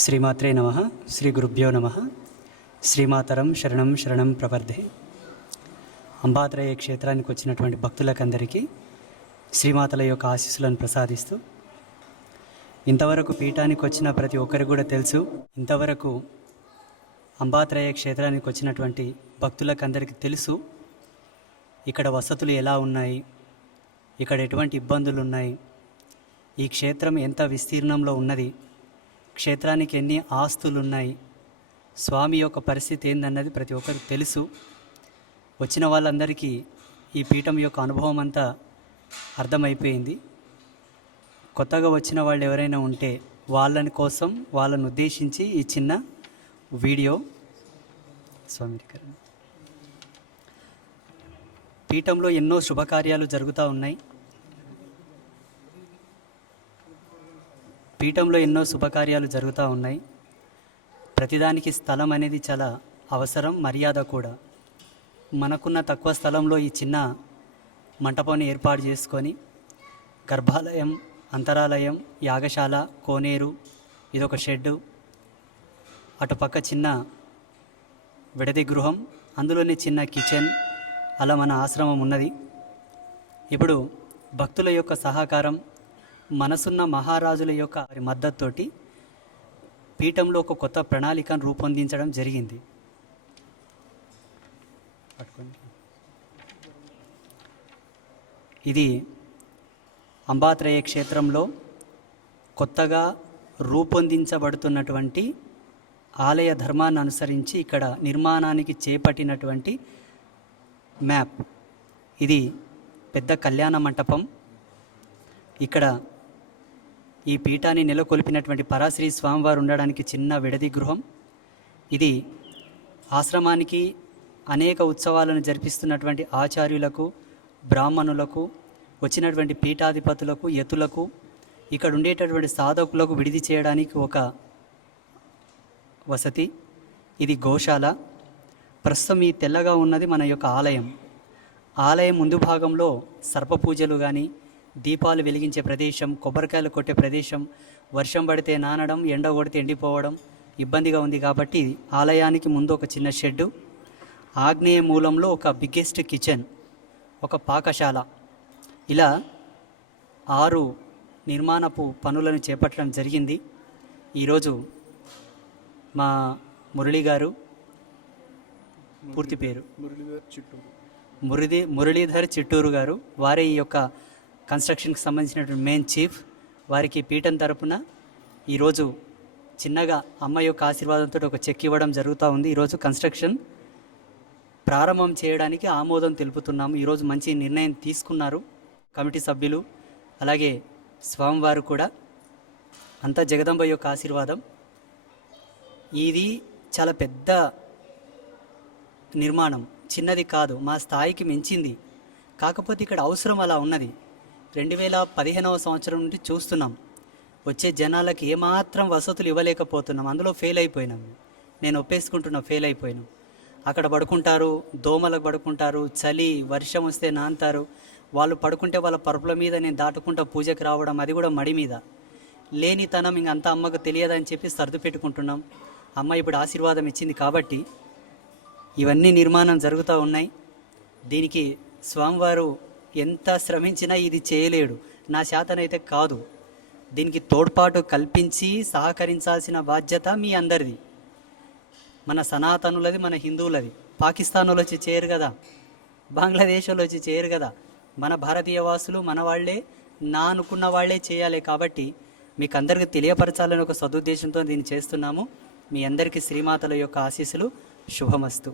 శ్రీమాత్రే నమః. శ్రీ గురుభ్యో నమః. శ్రీమాతరం శరణం శరణం ప్రపర్ధే. అంబాత్రయ క్షేత్రానికి వచ్చినటువంటి భక్తులకందరికీ శ్రీమాతల యొక్క ఆశీస్సులను ప్రసాదిస్తూ, ఇంతవరకు పీఠానికి వచ్చిన ప్రతి ఒక్కరికి కూడా తెలుసు, ఇంతవరకు అంబాత్రయ క్షేత్రానికి వచ్చినటువంటి భక్తులకందరికీ తెలుసు ఇక్కడ వసతులు ఎలా ఉన్నాయి, ఇక్కడ ఎటువంటి ఇబ్బందులు ఉన్నాయి, ఈ క్షేత్రం ఎంత విస్తీర్ణంలో ఉన్నది, క్షేత్రానికి ఎన్ని ఆస్తులు ఉన్నాయి, స్వామి యొక్క పరిస్థితి ఏందన్నది ప్రతి ఒక్కరికి తెలుసు. వచ్చిన వాళ్ళందరికీ ఈ పీఠం యొక్క అనుభవం అంతా అర్థమైపోయింది. కొత్తగా వచ్చిన వాళ్ళు ఎవరైనా ఉంటే వాళ్ళని కోసం, వాళ్ళని ఉద్దేశించి ఈ చిన్న వీడియో. స్వామి పీఠంలో ఎన్నో శుభకార్యాలు జరుగుతూ ఉన్నాయి. పీఠంలో ఎన్నో శుభకార్యాలు జరుగుతూ ఉన్నాయి. ప్రతిదానికి స్థలం అనేది చాలా అవసరం, మర్యాద కూడా. మనకున్న తక్కువ స్థలంలో ఈ చిన్న మంటపాన్ని ఏర్పాటు చేసుకొని గర్భాలయం, అంతరాలయం, యాగశాల, కోనేరు, ఇదొక షెడ్డు, అటుపక్క చిన్న విడది గృహం, అందులోనే చిన్న కిచెన్, అలా మన ఆశ్రమం ఉన్నది. ఇప్పుడు భక్తుల యొక్క సహకారం, మనసున్న మహారాజుల యొక్క మద్దతుతోటి పీఠంలో ఒక కొత్త ప్రణాళికను రూపొందించడం జరిగింది. ఇది అంబాత్రయ క్షేత్రంలో కొత్తగా రూపొందించబడుతున్నటువంటి ఆలయ ధర్మాన్ని అనుసరించి ఇక్కడ నిర్మాణానికి చేపట్టినటువంటి మ్యాప్. ఇది పెద్ద కళ్యాణ మంటపం. ఇక్కడ ఈ పీఠాన్ని నెలకొల్పినటువంటి పరాశ్రీ స్వామివారు ఉండడానికి చిన్న విడది గృహం. ఇది ఆశ్రమానికి అనేక ఉత్సవాలను జరిపిస్తున్నటువంటి ఆచార్యులకు, బ్రాహ్మణులకు, వచ్చినటువంటి పీఠాధిపతులకు, యతులకు, ఇక్కడ ఉండేటటువంటి సాధకులకు విడిది చేయడానికి ఒక వసతి. ఇది గోశాల. ప్రస్తుతం ఈ తెల్లగా ఉన్నది మన యొక్క ఆలయం. ఆలయం ముందు భాగంలో సర్పపూజలు కానీ, దీపాలు వెలిగించే ప్రదేశం, కొబ్బరికాయలు కొట్టే ప్రదేశం, వర్షం పడితే నానడం, ఎండ కొడితే ఎండిపోవడం ఇబ్బందిగా ఉంది కాబట్టి ఆలయానికి ముందు ఒక చిన్న షెడ్డు, ఆగ్నేయ మూలంలో ఒక బిగ్గెస్ట్ కిచెన్, ఒక పాకశాల, ఇలా 6 నిర్మాణపు పనులను చేపట్టడం జరిగింది. ఈరోజు మా మురళి గారు, పూర్తి పేరు మురళీధర్ చిట్టూరు గారు, వారే ఈ యొక్క కన్స్ట్రక్షన్కి సంబంధించినటువంటి మెయిన్ చీఫ్. వారికి పీఠం తరపున ఈరోజు చిన్నగా అమ్మ యొక్క ఆశీర్వాదంతో ఒక చెక్ ఇవ్వడం జరుగుతూ ఉంది. ఈరోజు కన్స్ట్రక్షన్ ప్రారంభం చేయడానికి ఆమోదం తెలుపుతున్నాము. ఈరోజు మంచి నిర్ణయం తీసుకున్నారు కమిటీ సభ్యులు, అలాగే స్వామివారు కూడా. అంతా జగదంబ యొక్క ఆశీర్వాదం. ఇది చాలా పెద్ద నిర్మాణం, చిన్నది కాదు, మా స్థాయికి మించింది. కాకపోతే ఇక్కడ అవసరం అలా ఉన్నది. 2015వ సంవత్సరం నుండి చూస్తున్నాం, వచ్చే జనాలకి ఏమాత్రం వసతులు ఇవ్వలేకపోతున్నాం. అందులో ఫెయిల్ అయిపోయినాం. నేను ఒప్పేసుకుంటున్నా, ఫెయిల్ అయిపోయినాం. అక్కడ పడుకుంటారు, దోమలకు పడుకుంటారు, చలి వర్షం వస్తే నాంతారు. వాళ్ళు పడుకుంటే వాళ్ళ పరుపుల మీద నేను దాటుకుంటా పూజకి రావడం, అది కూడా మడి మీద. లేనితనం ఇంకంతా అమ్మకు తెలియదని చెప్పి సర్దు పెట్టుకుంటున్నాం. అమ్మ ఇప్పుడు ఆశీర్వాదం ఇచ్చింది కాబట్టి ఇవన్నీ నిర్మాణం జరుగుతూ ఉన్నాయి. దీనికి స్వామివారు ఎంత శ్రమించినా ఇది చేయలేడు, నా శాతనైతే కాదు. దీనికి తోడ్పాటు కల్పించి సహకరించాల్సిన బాధ్యత మీ అందరిది, మన సనాతనులది, మన హిందువులది. పాకిస్తాన్లో వచ్చి చేయరు కదా, బంగ్లాదేశ్లో వచ్చి చేయరు కదా, మన భారతీయ వాసులు, మన వాళ్ళే, నా అనుకున్న వాళ్ళే చేయాలి. కాబట్టి మీకు అందరికీ తెలియపరచాలని ఒక సదుద్దేశంతో దీన్ని చేస్తున్నాము. మీ అందరికీ శ్రీమాతల యొక్క ఆశీస్సులు. శుభమస్తు.